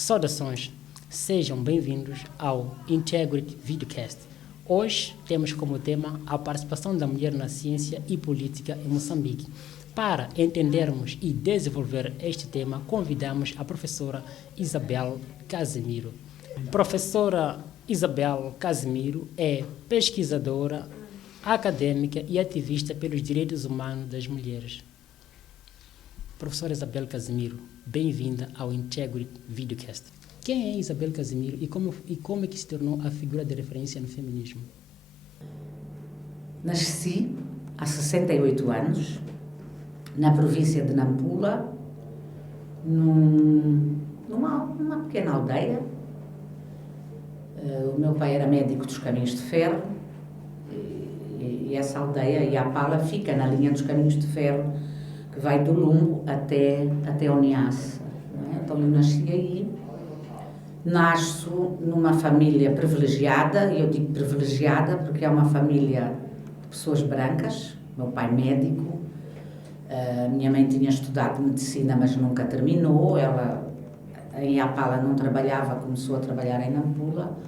Saudações, sejam bem-vindos ao Integrity Videocast. Hoje temos como tema a participação da mulher na ciência e política em Moçambique. Para entendermos e desenvolver este tema, convidamos a professora Isabel Casimiro. Professora Isabel Casimiro é pesquisadora, acadêmica e ativista pelos direitos humanos das mulheres. Professora Isabel Casimiro, bem-vinda ao Integrity Videocast. Quem é Isabel Casimiro e como é que se tornou a figura de referência no feminismo? Nasci há 68 anos, na província de Nampula, numa pequena aldeia. O meu pai era médico dos caminhos de ferro e essa aldeia, Iapala, fica na linha dos caminhos de ferro que vai do Lumbo até Oniassa. Então eu nasci aí, nasço numa família privilegiada, e eu digo privilegiada porque é uma família de pessoas brancas, meu pai médico, minha mãe tinha estudado medicina mas nunca terminou, ela em Iapala não trabalhava, começou a trabalhar em Nampula,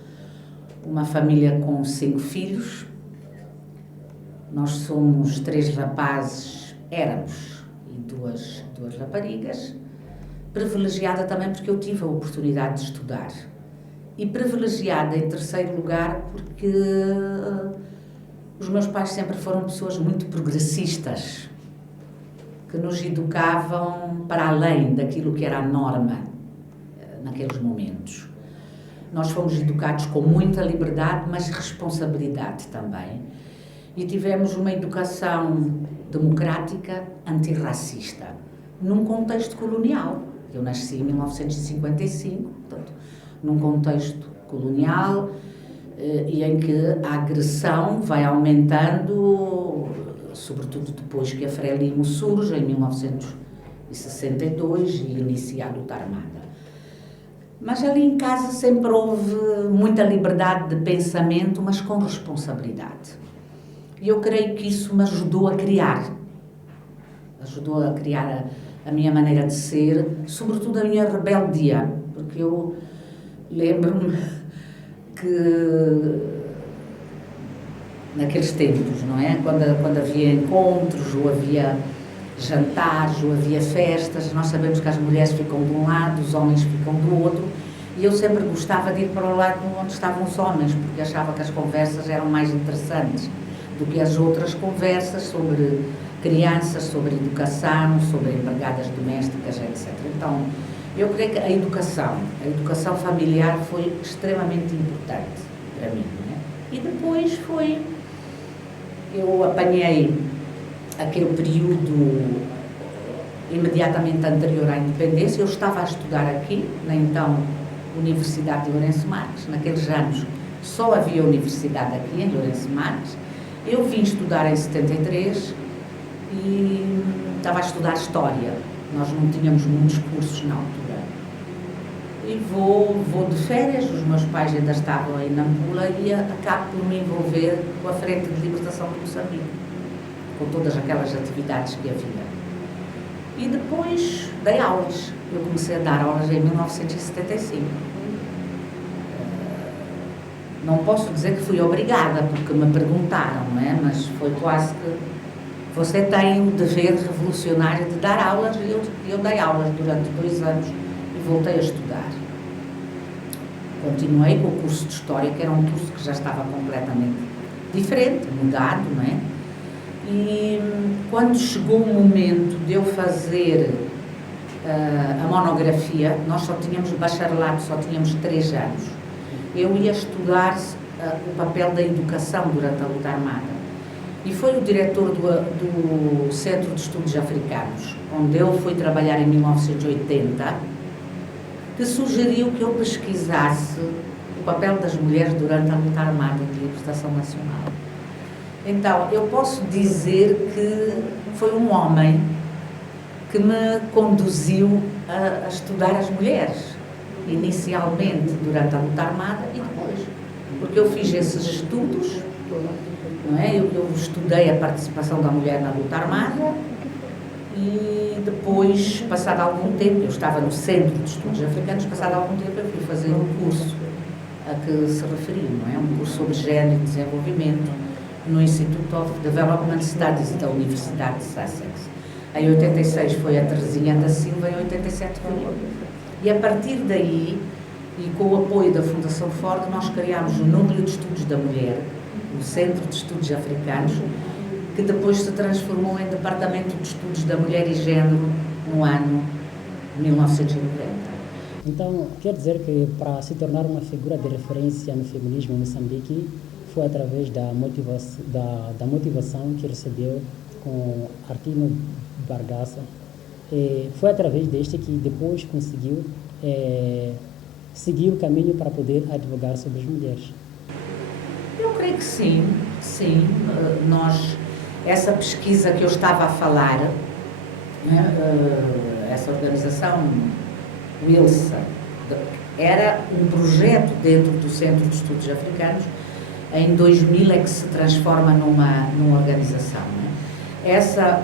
uma família com 5 filhos, nós somos 3 rapazes, éramos, e duas raparigas, privilegiada também porque eu tive a oportunidade de estudar. E privilegiada em terceiro lugar porque os meus pais sempre foram pessoas muito progressistas, que nos educavam para além daquilo que era a norma naqueles momentos. Nós fomos educados com muita liberdade, mas responsabilidade também. E tivemos uma educação democrática, antirracista, num contexto colonial. Eu nasci em 1955, portanto, num contexto colonial e em que a agressão vai aumentando, sobretudo depois que a Frelimo surge, em 1962, e inicia a luta armada. Mas ali em casa sempre houve muita liberdade de pensamento, mas com responsabilidade. E eu creio que isso me ajudou a criar a minha maneira de ser, sobretudo a minha rebeldia, porque eu lembro-me que naqueles tempos, não é? Quando havia encontros, ou havia jantares, ou havia festas, nós sabemos que as mulheres ficam de um lado, os homens ficam do outro, e eu sempre gostava de ir para o lado onde estavam os homens, porque achava que as conversas eram mais interessantes do que as outras conversas sobre crianças, sobre educação, sobre empregadas domésticas, etc. Então, eu creio que a educação familiar foi extremamente importante para mim, não é? E depois eu apanhei aquele período imediatamente anterior à independência. Eu estava a estudar aqui, na então Universidade de Lourenço Marques. Naqueles anos só havia universidade aqui em Lourenço Marques. Eu vim estudar em 73 e estava a estudar História. Nós não tínhamos muitos cursos na altura. E vou de férias, os meus pais ainda estavam em Nampula, e acabo por me envolver com a Frente de Libertação de Moçambique, com todas aquelas atividades que havia. E depois dei aulas. Eu comecei a dar aulas em 1975. Não posso dizer que fui obrigada, porque me perguntaram, não é? Mas foi quase que você tem o dever revolucionário de dar aulas, e eu dei aulas durante 2 anos e voltei a estudar. Continuei com o curso de História, que era um curso que já estava completamente diferente, mudado, não é? E quando chegou o momento de eu fazer a monografia, nós só tínhamos bacharelato, só tínhamos 3 anos. Eu ia estudar o papel da educação durante a luta armada. E foi o diretor do Centro de Estudos Africanos, onde eu fui trabalhar em 1980, que sugeriu que eu pesquisasse o papel das mulheres durante a luta armada de libertação nacional. Então, eu posso dizer que foi um homem que me conduziu a estudar as mulheres, inicialmente durante a luta armada e depois, porque eu fiz esses estudos, não é? Eu estudei a participação da mulher na luta armada E depois, passado algum tempo, eu estava no Centro de Estudos Africanos, passado algum tempo eu fui fazer um curso a que se referiu, não é? Um curso sobre género e desenvolvimento no Institute of Development Studies da Universidade de Sussex. Em 86 foi a Terezinha da Silva, em 87 foi eu. E a partir daí, e com o apoio da Fundação Ford, nós criámos o Núcleo de Estudos da Mulher, o Centro de Estudos Africanos, que depois se transformou em Departamento de Estudos da Mulher e Género no ano 1990. Então, quer dizer que para se tornar uma figura de referência no feminismo em Moçambique, foi através da motivação que recebeu com Artino Bargaça. Foi através deste que depois conseguiu seguir o caminho para poder advogar sobre as mulheres. Eu creio que sim. Essa pesquisa que eu estava a falar, né, essa organização WILSA, era um projeto dentro do Centro de Estudos Africanos. Em 2000 é que se transforma numa organização. Né? Essa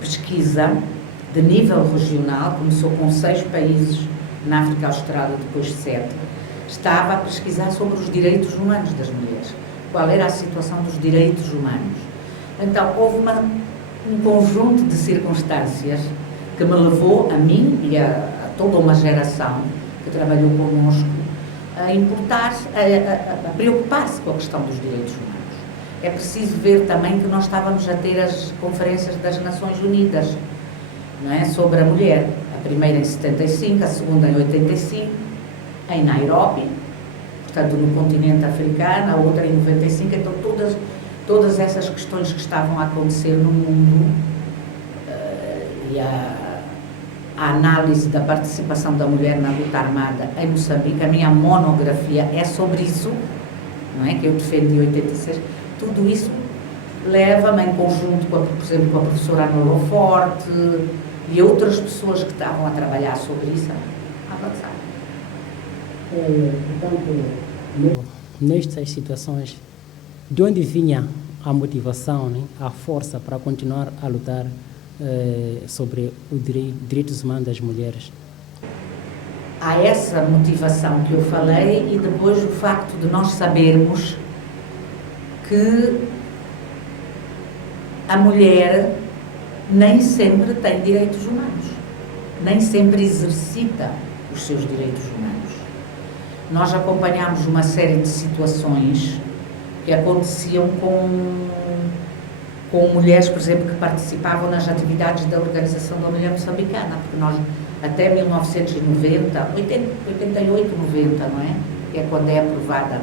pesquisa de nível regional começou com 6 países na África Austral e depois 7. Estava a pesquisar sobre os direitos humanos das mulheres. Qual era a situação dos direitos humanos. Então, houve um conjunto de circunstâncias que me levou, a mim e a toda uma geração que trabalhou connosco, a preocupar-se com a questão dos direitos humanos. É preciso ver também que nós estávamos a ter as conferências das Nações Unidas, não é? Sobre a mulher. A primeira em 75, a segunda em 85, em Nairobi, portanto no continente africano, a outra em 95, então todas essas questões que estavam a acontecer no mundo e a análise da participação da mulher na luta armada em Moçambique, a minha monografia é sobre isso, não é? Que eu defendi em 86, tudo isso leva-me em conjunto, por exemplo, com a professora Ana Forte e outras pessoas que estavam a trabalhar sobre isso, a avançar. Nestas situações, de onde vinha a motivação, né, a força para continuar a lutar sobre os direitos humanos das mulheres? Há essa motivação que eu falei e depois o facto de nós sabermos que a mulher nem sempre tem direitos humanos, nem sempre exercita os seus direitos humanos. Nós acompanhámos uma série de situações que aconteciam com mulheres, por exemplo, que participavam nas atividades da Organização da Mulher Moçambicana, porque nós, até 1990, 88, 90, não é? Que é quando é aprovada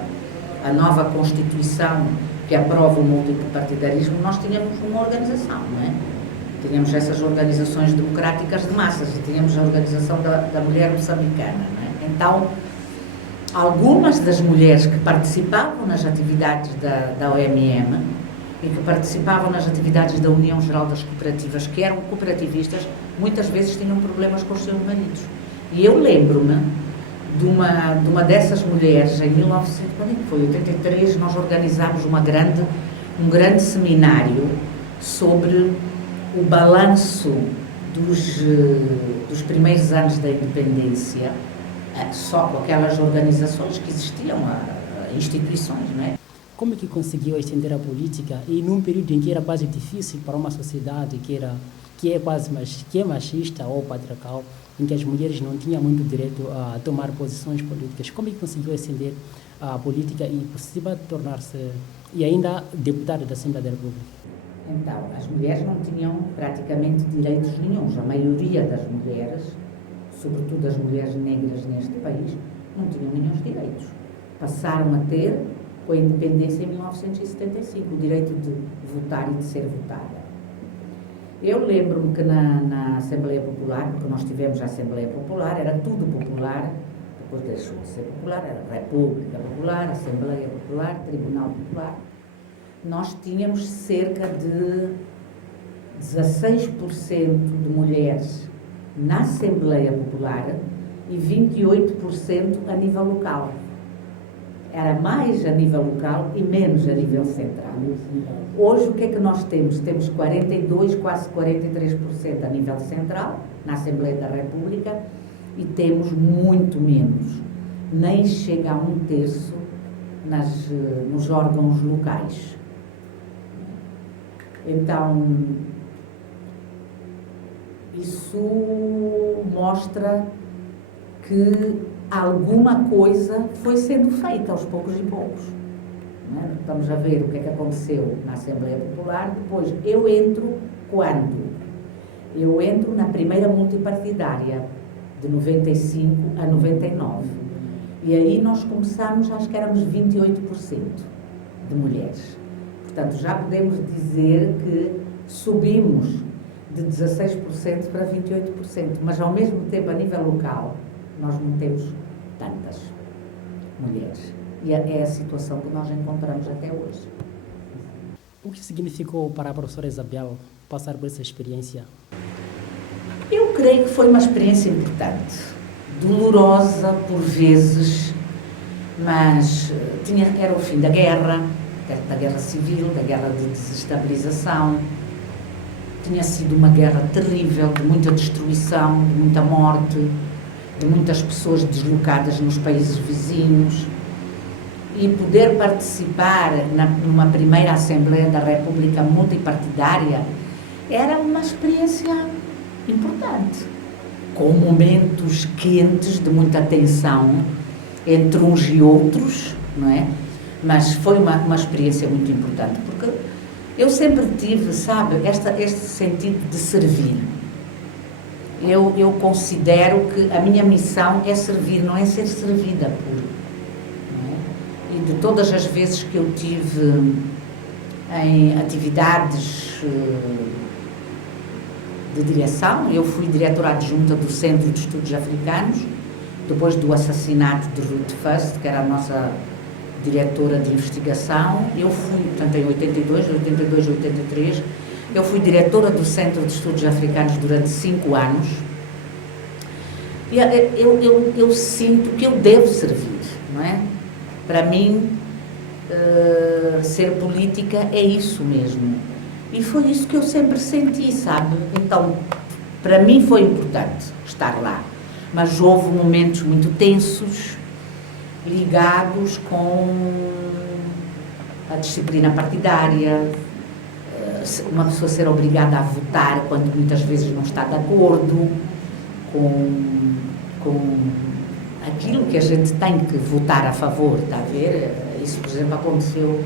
a nova Constituição que aprova o multipartidarismo, nós tínhamos uma organização, não é? Tínhamos essas organizações democráticas de massas e tínhamos a Organização da Mulher Moçambicana, não é? Então, algumas das mulheres que participavam nas atividades da OMM e que participavam nas atividades da União Geral das Cooperativas, que eram cooperativistas, muitas vezes tinham problemas com os seus maridos. E eu lembro-me de uma dessas mulheres, em 1983, nós organizámos um grande seminário sobre o balanço dos primeiros anos da independência, só com aquelas organizações que existiam, instituições, não é? Como é que conseguiu estender a política e num período em que era quase difícil para uma sociedade que é machista ou patriarcal, em que as mulheres não tinham muito direito a tomar posições políticas? Como é que conseguiu estender a política e possível tornar-se e ainda deputada da Assembleia da República? Então, as mulheres não tinham praticamente direitos nenhuns. A maioria das mulheres, sobretudo as mulheres negras neste país, não tinham nenhum direitos. Passaram a ter, com a independência em 1975, o direito de votar e de ser votada. Eu lembro-me que na Assembleia Popular, porque nós tivemos a Assembleia Popular, era tudo popular, depois deixou de ser popular, era República Popular, Assembleia Popular, Tribunal Popular. Nós tínhamos cerca de 16% de mulheres na Assembleia Popular e 28% a nível local. Era mais a nível local e menos a nível central. Hoje, o que é que nós temos? Temos 42%, quase 43% a nível central, na Assembleia da República, e temos muito menos. Nem chega a 1/3 nos órgãos locais. Então, isso mostra que alguma coisa foi sendo feita aos poucos e poucos. Não é? Estamos a ver o que é que aconteceu na Assembleia Popular. Depois, eu entro quando? Eu entro na primeira multipartidária, de 95 a 99. E aí nós começamos, acho que éramos 28% de mulheres. Portanto, já podemos dizer que subimos de 16% para 28%, mas ao mesmo tempo, a nível local, nós não temos tantas mulheres. E é a situação que nós encontramos até hoje. O que significou para a professora Isabel passar por essa experiência? Eu creio que foi uma experiência importante, dolorosa por vezes, mas era o fim da guerra civil, da guerra de desestabilização. Tinha sido uma guerra terrível, de muita destruição, de muita morte, de muitas pessoas deslocadas nos países vizinhos. E poder participar numa primeira Assembleia da República multipartidária era uma experiência importante, com momentos quentes de muita tensão entre uns e outros, não é? Mas foi uma experiência muito importante, porque eu sempre tive, sabe, este sentido de servir. Eu considero que a minha missão é servir, não é ser servida por. Não é? E de todas as vezes que eu tive em atividades de direção, eu fui diretora adjunta do Centro de Estudos Africanos, depois do assassinato de Ruth First, que era a nossa diretora de investigação. Eu fui, portanto, em 82, 83, eu fui diretora do Centro de Estudos Africanos durante 5 anos. E eu sinto que eu devo servir, não é? Para mim, ser política é isso mesmo. E foi isso que eu sempre senti, sabe? Então, para mim foi importante estar lá. Mas houve momentos muito tensos, ligados com a disciplina partidária, uma pessoa ser obrigada a votar quando muitas vezes não está de acordo com aquilo que a gente tem que votar a favor, está a ver? Isso, por exemplo, aconteceu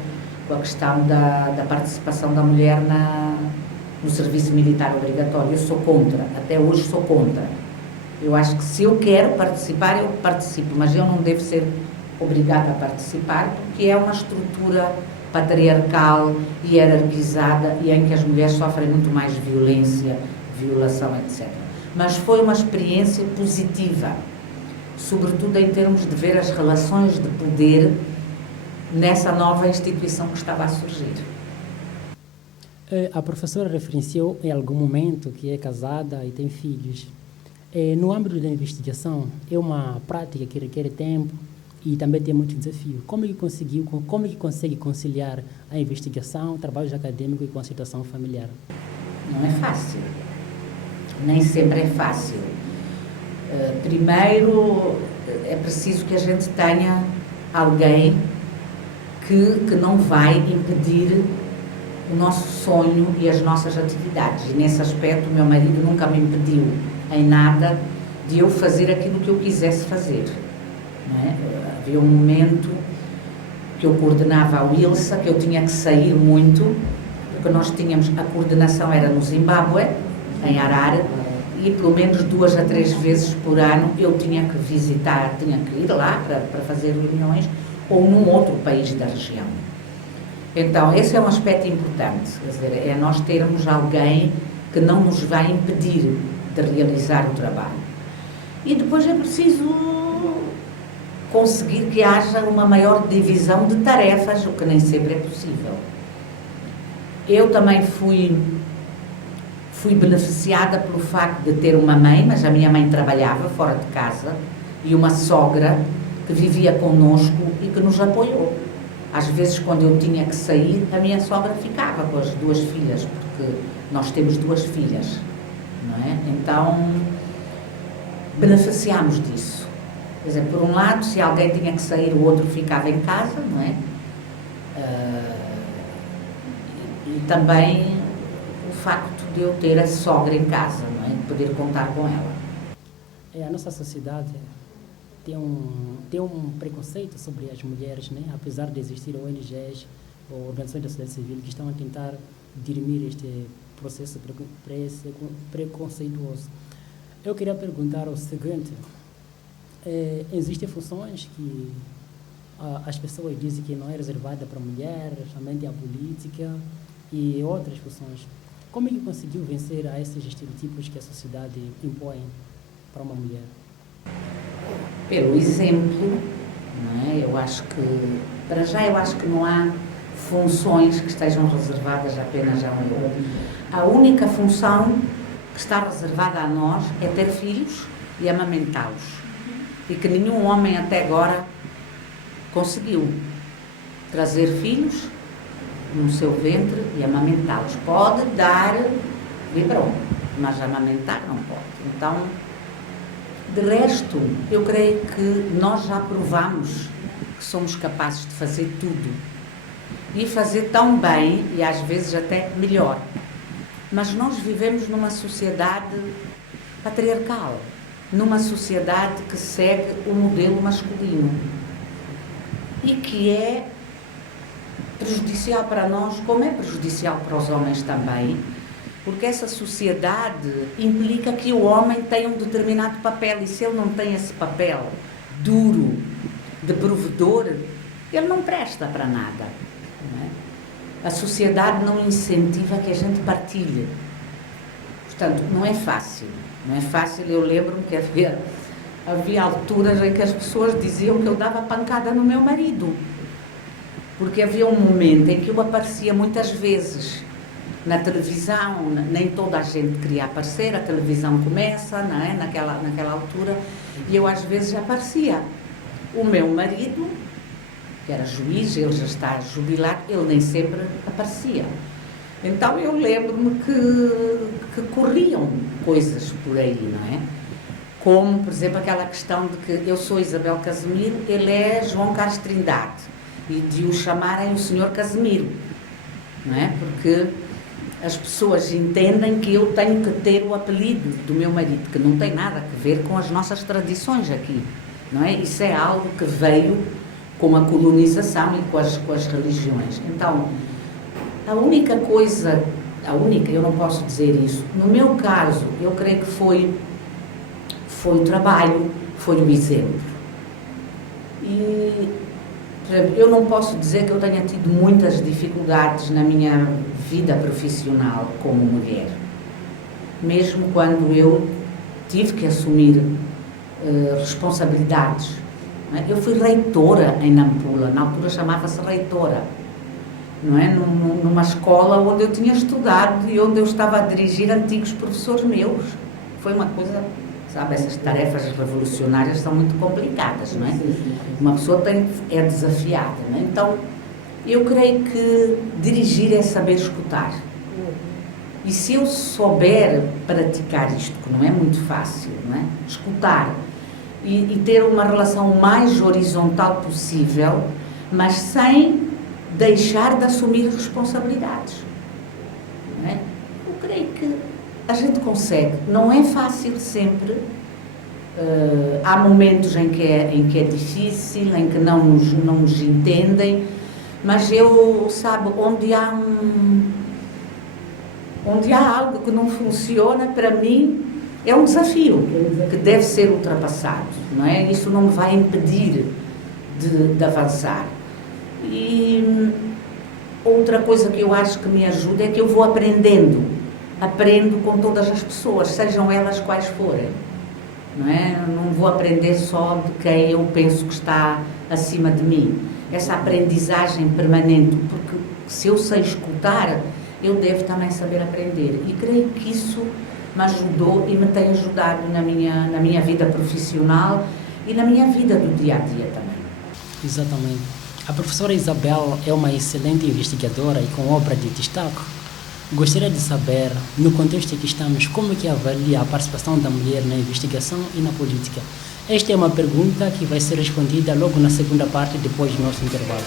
com a questão da participação da mulher no serviço militar obrigatório. Eu sou contra, até hoje sou contra. Eu acho que se eu quero participar, eu participo, mas eu não devo ser obrigada a participar, porque é uma estrutura patriarcal, hierarquizada e em que as mulheres sofrem muito mais violência, violação, etc. Mas foi uma experiência positiva, sobretudo em termos de ver as relações de poder nessa nova instituição que estava a surgir. A professora referenciou em algum momento que é casada e tem filhos. No âmbito da investigação, é uma prática que requer tempo e também tem muito desafio. Como é que consegue conciliar a investigação, o trabalho acadêmico e com a situação familiar? Não é fácil. Nem sempre é fácil. Primeiro, é preciso que a gente tenha alguém que não vai impedir o nosso sonho e as nossas atividades. E nesse aspecto, o meu marido nunca me impediu em nada de eu fazer aquilo que eu quisesse fazer. Não é? Havia um momento que eu coordenava a Wilsa, que eu tinha que sair muito, porque nós tínhamos, a coordenação era no Zimbábue, em Harare, e pelo menos 2 a 3 vezes por ano eu tinha que visitar, tinha que ir lá para fazer reuniões, ou num outro país da região. Então, esse é um aspecto importante, quer dizer, é nós termos alguém que não nos vai impedir de realizar o trabalho. E depois é preciso conseguir que haja uma maior divisão de tarefas, o que nem sempre é possível. Eu também fui beneficiada pelo facto de ter uma mãe, mas a minha mãe trabalhava fora de casa, e uma sogra que vivia connosco e que nos apoiou. Às vezes, quando eu tinha que sair, a minha sogra ficava com as 2 filhas, porque nós temos 2 filhas, não é? Então, beneficiámos disso. Quer dizer, por um lado, se alguém tinha que sair, o outro ficava em casa, não é? E também o facto de eu ter a sogra em casa, não é? De poder contar com ela. A nossa sociedade tem um preconceito sobre as mulheres, né? Apesar de existir ONGs ou organizações da sociedade civil que estão a tentar dirimir este processo preconceituoso. Eu queria perguntar o seguinte: existem funções que as pessoas dizem que não é reservada para mulheres, somente a política e outras funções. Como é que conseguiu vencer a esses estereotipos que a sociedade impõe para uma mulher? Pelo exemplo, não é? Eu acho que, para já, eu acho que não há funções que estejam reservadas apenas a mulher. A única função que está reservada a nós é ter filhos e amamentá-los. E que nenhum homem até agora conseguiu trazer filhos no seu ventre e amamentá-los. Pode dar biberon, mas amamentar não pode. Então, de resto, eu creio que nós já provamos que somos capazes de fazer tudo. E fazer tão bem, e às vezes até melhor. Mas nós vivemos numa sociedade patriarcal, numa sociedade que segue o modelo masculino e que é prejudicial para nós, como é prejudicial para os homens também, porque essa sociedade implica que o homem tem um determinado papel, e se ele não tem esse papel duro de provedor, ele não presta para nada. Não é? A sociedade não incentiva que a gente partilhe. Portanto, não é fácil. Não é fácil. Eu lembro-me que havia alturas em que as pessoas diziam que eu dava pancada no meu marido. Porque havia um momento em que eu aparecia muitas vezes na televisão, nem toda a gente queria aparecer, a televisão começa, não é? naquela altura, e eu às vezes aparecia. O meu marido, que era juiz, ele já está jubilado, ele nem sempre aparecia. Então eu lembro-me que corriam coisas por aí, não é? Como, por exemplo, aquela questão de que eu sou Isabel Casimiro, ele é João Carlos Trindade, e de o chamarem o senhor Casimiro, não é? Porque as pessoas entendem que eu tenho que ter o apelido do meu marido, que não tem nada a ver com as nossas tradições aqui, não é? Isso é algo que veio com a colonização e com as religiões. Então, a única, eu não posso dizer isso, no meu caso, eu creio que foi o trabalho, foi o exemplo. E, por exemplo, eu não posso dizer que eu tenha tido muitas dificuldades na minha vida profissional como mulher. Mesmo quando eu tive que assumir responsabilidades. Não é? Eu fui reitora em Nampula, na altura chamava-se reitora, não é? Numa escola onde eu tinha estudado e onde eu estava a dirigir antigos professores meus. Foi uma coisa, sabe, essas tarefas revolucionárias são muito complicadas, não é? Uma pessoa é desafiada, não é? Então, eu creio que dirigir é saber escutar. E se eu souber praticar isto, que não é muito fácil, não é? Escutar e ter uma relação mais horizontal possível, mas sem deixar de assumir responsabilidades, não é? Eu creio que a gente consegue. Não é fácil sempre. Há momentos em que é difícil, em que não nos entendem, mas sabe, onde há algo que não funciona, para mim, é um desafio que deve ser ultrapassado, não é? Isso não me vai impedir de avançar. E outra coisa que eu acho que me ajuda é que eu vou aprendo com todas as pessoas, sejam elas quais forem, não é? Não vou aprender só de quem eu penso que está acima de mim. Essa aprendizagem permanente, porque se eu sei escutar, eu devo também saber aprender. E creio que isso me ajudou e me tem ajudado na minha vida profissional e na minha vida do dia a dia também. Exatamente. A professora Isabel é uma excelente investigadora e com obra de destaque. Gostaria de saber, no contexto em que estamos, como que avalia a participação da mulher na investigação e na política? Esta é uma pergunta que vai ser respondida logo na segunda parte, depois do nosso intervalo.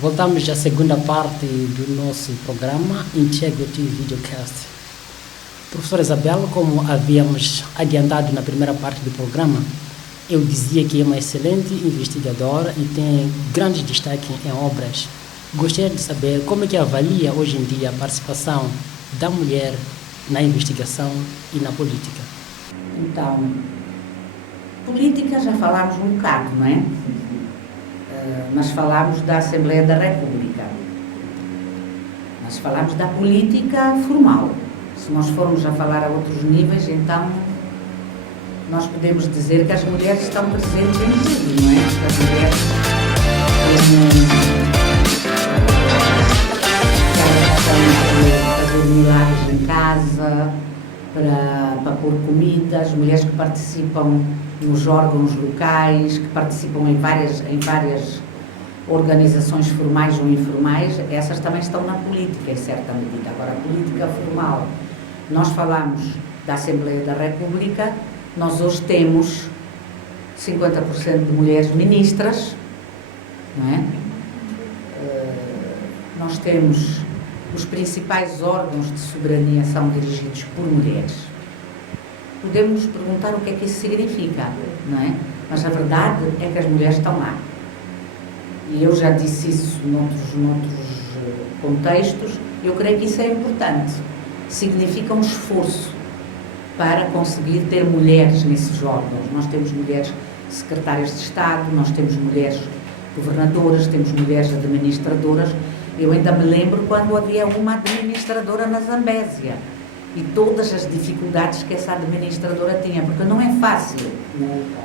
Voltamos à segunda parte do nosso programa Integrity Videocast. Professora Isabel, como havíamos adiantado na primeira parte do programa, eu dizia que é uma excelente investigadora e tem grande destaque em obras. Gostaria de saber como é que avalia hoje em dia a participação da mulher na investigação e na política. Então, política já falámos um bocado, não é? Mas falámos da Assembleia da República. Mas falámos da política formal. Se nós formos a falar a outros níveis, então nós podemos dizer que as mulheres estão presentes em tudo, não é? Que as mulheres fazer milagres em casa, para pôr comida, as mulheres que participam nos órgãos locais, que participam em várias organizações formais ou informais, essas também estão na política, em certa medida. Agora, a política formal, nós falamos da Assembleia da República, nós hoje temos 50% de mulheres ministras, não é? Nós temos os principais órgãos de soberania são dirigidos por mulheres. Podemos perguntar o que é que isso significa, não é? Mas a verdade é que as mulheres estão lá. E eu já disse isso noutros contextos, eu creio que isso é importante. Significa um esforço para conseguir ter mulheres nesses órgãos. Nós temos mulheres secretárias de Estado, nós temos mulheres governadoras, temos mulheres administradoras. Eu ainda me lembro quando havia uma administradora na Zambésia e todas as dificuldades que essa administradora tinha, porque não é fácil,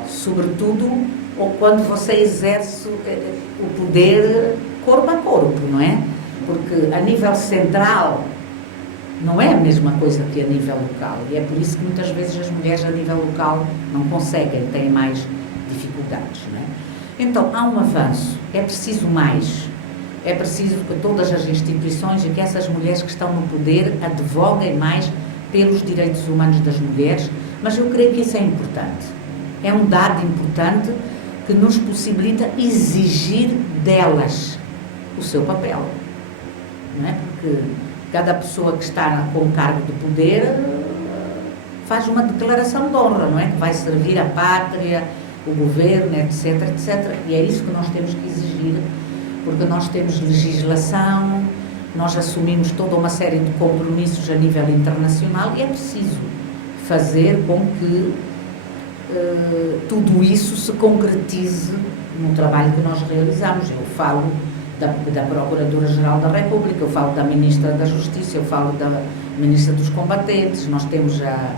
sobretudo ou quando você exerce o poder corpo a corpo, não é? Porque a nível central não é a mesma coisa que a nível local, e é por isso que muitas vezes as mulheres a nível local não conseguem, têm mais dificuldades, não é? Então, há um avanço, é preciso mais, é preciso que todas as instituições e que essas mulheres que estão no poder advoguem mais pelos direitos humanos das mulheres, mas eu creio que isso é importante, é um dado importante que nos possibilita exigir delas o seu papel, não é? Porque cada pessoa que está com cargo de poder faz uma declaração de honra, não é? Que vai servir a pátria, o governo, etc, etc. E é isso que nós temos que exigir, porque nós temos legislação, nós assumimos toda uma série de compromissos a nível internacional e é preciso fazer com que tudo isso se concretize no trabalho que nós realizamos. Eu falo da Procuradora-Geral da República, eu falo da Ministra da Justiça, eu falo da Ministra dos Combatentes, nós temos a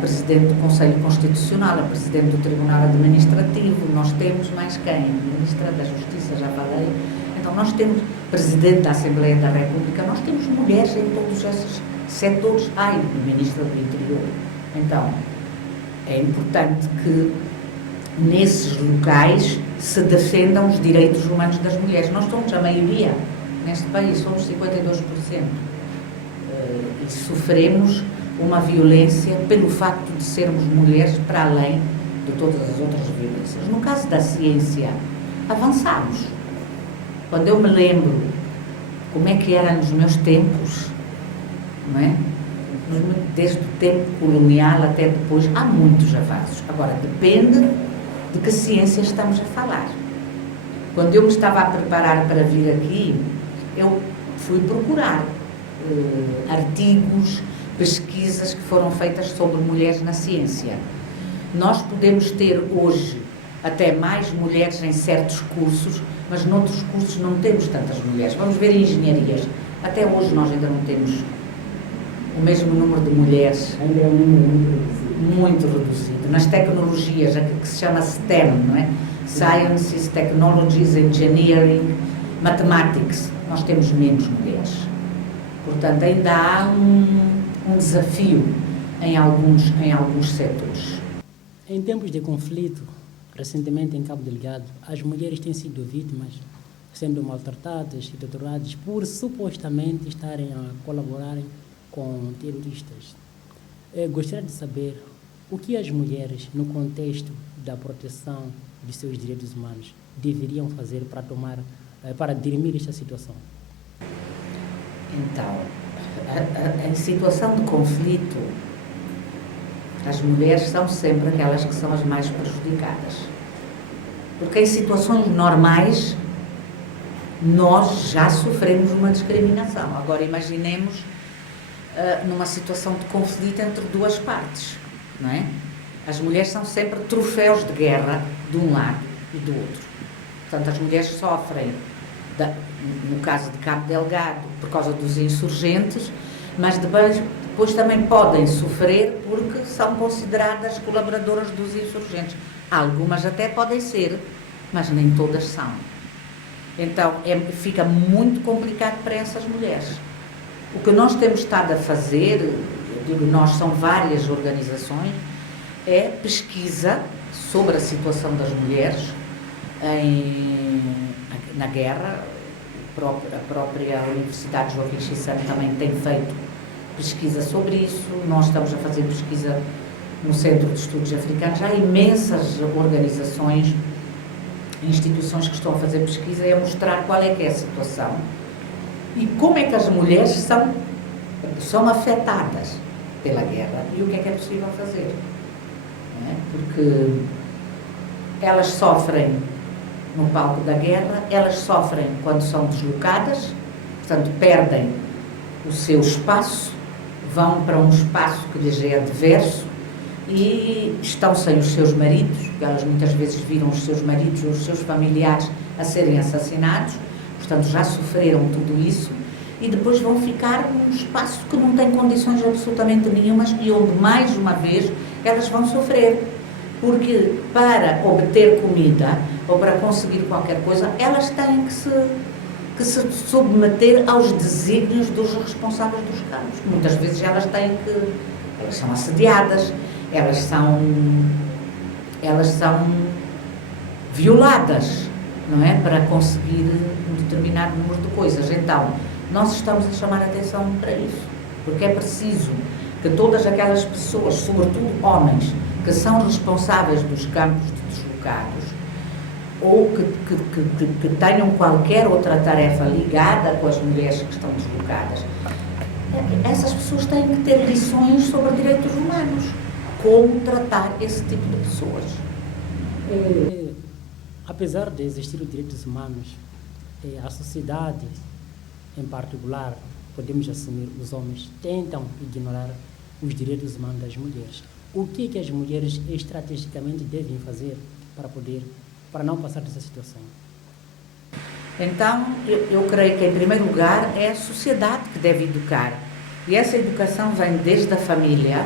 Presidente do Conselho Constitucional, a Presidente do Tribunal Administrativo, nós temos mais quem? Ministra da Justiça, já falei. Então nós temos Presidente da Assembleia da República, nós temos mulheres em todos esses setores, Ministra do Interior. Então, é importante que nesses locais se defendam os direitos humanos das mulheres. Nós somos a maioria neste país, somos 52%. E sofremos uma violência pelo facto de sermos mulheres para além de todas as outras violências. No caso da ciência, avançamos. Quando eu me lembro como é que era nos meus tempos, não é? Desde o tempo colonial até depois, há muitos avanços. Agora, depende de que ciência estamos a falar. Quando eu me estava a preparar para vir aqui, eu fui procurar artigos, pesquisas que foram feitas sobre mulheres na ciência. Nós podemos ter hoje até mais mulheres em certos cursos, mas noutros cursos não temos tantas mulheres. Vamos ver engenharias. Até hoje nós ainda não temos o mesmo número de mulheres. Ainda é um número muito reduzido. Muito reduzido. Nas tecnologias, aquilo que se chama STEM, não é? Sciences, Technologies, Engineering, Mathematics, nós temos menos mulheres. Portanto, ainda há um desafio em alguns setores. Em tempos de conflito, recentemente em Cabo Delgado, as mulheres têm sido vítimas, sendo maltratadas e torturadas por supostamente estarem a colaborarem com terroristas. Gostaria de saber o que as mulheres, no contexto da proteção de seus direitos humanos, deveriam fazer para dirimir esta situação. Então, em situação de conflito, as mulheres são sempre aquelas que são as mais prejudicadas. Porque em situações normais, nós já sofremos uma discriminação. Agora imaginemos numa situação de conflito entre duas partes, não é? As mulheres são sempre troféus de guerra de um lado e do outro. Portanto, as mulheres sofrem, no caso de Cabo Delgado, por causa dos insurgentes, mas depois também podem sofrer porque são consideradas colaboradoras dos insurgentes. Algumas até podem ser, mas nem todas são. Então, fica muito complicado para essas mulheres. O que nós temos estado a fazer, eu digo nós, são várias organizações, é pesquisa sobre a situação das mulheres na guerra. A própria Universidade Joaquim Chissano também tem feito pesquisa sobre isso. Nós estamos a fazer pesquisa no Centro de Estudos Africanos. Há imensas organizações, instituições que estão a fazer pesquisa e a mostrar qual é que é a situação e como é que as mulheres são afetadas pela guerra e o que é possível fazer. Não é? Porque elas sofrem no palco da guerra, elas sofrem quando são deslocadas, portanto perdem o seu espaço, vão para um espaço que lhes é adverso e estão sem os seus maridos, porque elas muitas vezes viram os seus maridos ou os seus familiares a serem assassinados, portanto já sofreram tudo isso e depois vão ficar num espaço que não tem condições absolutamente nenhumas e onde mais uma vez elas vão sofrer, porque para obter comida ou para conseguir qualquer coisa, elas têm que se submeter aos desígnios dos responsáveis dos campos. Muitas vezes elas são assediadas, elas são violadas, não é? Para conseguir um determinado número de coisas. Então, nós estamos a chamar a atenção para isso, porque é preciso que todas aquelas pessoas, sobretudo homens, que são responsáveis dos campos de deslocados, ou que tenham qualquer outra tarefa ligada com as mulheres que estão deslocadas, essas pessoas têm que ter lições sobre direitos humanos, como tratar esse tipo de pessoas. Apesar de existir os direitos humanos, a sociedade, em particular, podemos assumir, os homens tentam ignorar os direitos humanos das mulheres. O que as mulheres estrategicamente devem fazer para não passar dessa situação? Então, eu creio que, em primeiro lugar, é a sociedade que deve educar. E essa educação vem desde a família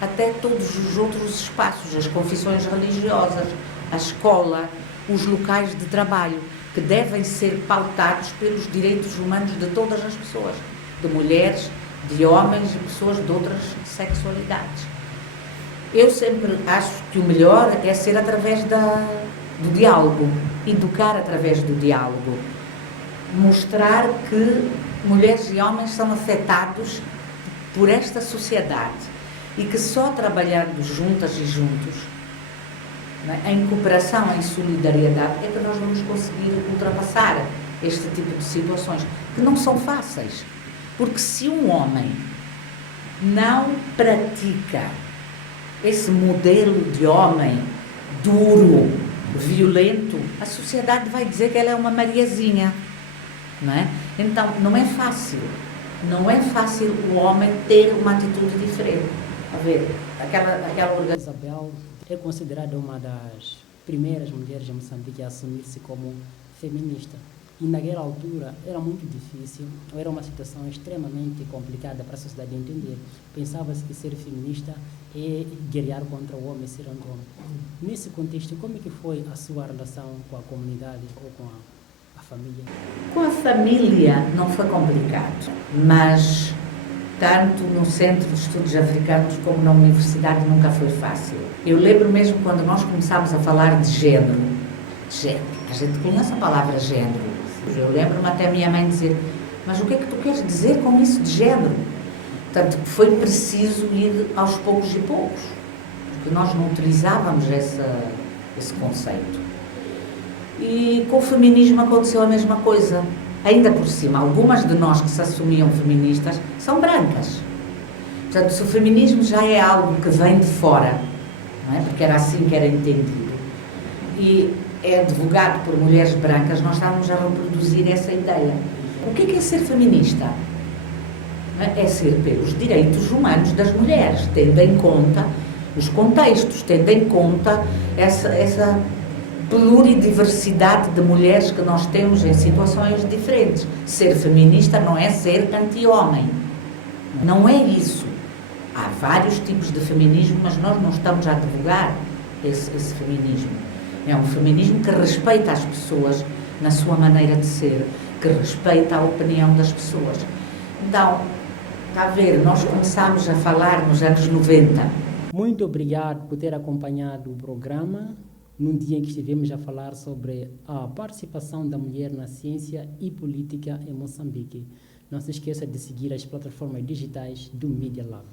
até todos os outros espaços, as confissões religiosas, a escola, os locais de trabalho, que devem ser pautados pelos direitos humanos de todas as pessoas, de mulheres, de homens e pessoas de outras sexualidades. Eu sempre acho que o melhor é ser através do diálogo, educar através do diálogo, mostrar que mulheres e homens são afetados por esta sociedade e que só trabalhando juntas e juntos, né, em cooperação, em solidariedade, é que nós vamos conseguir ultrapassar este tipo de situações, que não são fáceis, porque se um homem não pratica esse modelo de homem duro, violento, a sociedade vai dizer que ela é uma Mariazinha, não é? Então, não é fácil o homem ter uma atitude diferente. A ver, aquela organização. Isabel é considerada uma das primeiras mulheres de Moçambique a assumir-se como feminista. E naquela altura era muito difícil, era uma situação extremamente complicada para a sociedade entender. Pensava-se que ser feminista é guerrear contra o homem, ser anti-homem. Nesse contexto, como é que foi a sua relação com a comunidade ou com a família? Com a família não foi complicado, mas tanto no Centro de Estudos Africanos como na universidade nunca foi fácil. Eu lembro mesmo quando nós começámos a falar de género. A gente conhece a palavra género. Eu lembro-me até a minha mãe dizer, mas o que é que tu queres dizer com isso de género? Portanto, foi preciso ir aos poucos e poucos, porque nós não utilizávamos esse conceito. E com o feminismo aconteceu a mesma coisa. Ainda por cima, algumas de nós que se assumiam feministas são brancas. Portanto, se o feminismo já é algo que vem de fora, não é? Porque era assim que era entendido, e é divulgado por mulheres brancas, nós estamos a reproduzir essa ideia. O que é ser feminista? É ser pelos direitos humanos das mulheres, tendo em conta os contextos, tendo em conta essa pluridiversidade de mulheres que nós temos em situações diferentes. Ser feminista não é ser anti-homem. Não é isso. Há vários tipos de feminismo, mas nós não estamos a divulgar esse feminismo. É um feminismo que respeita as pessoas na sua maneira de ser, que respeita a opinião das pessoas. Então, está a ver, nós começámos a falar nos anos 90. Muito obrigado por ter acompanhado o programa num dia em que estivemos a falar sobre a participação da mulher na ciência e política em Moçambique. Não se esqueça de seguir as plataformas digitais do Media Lab.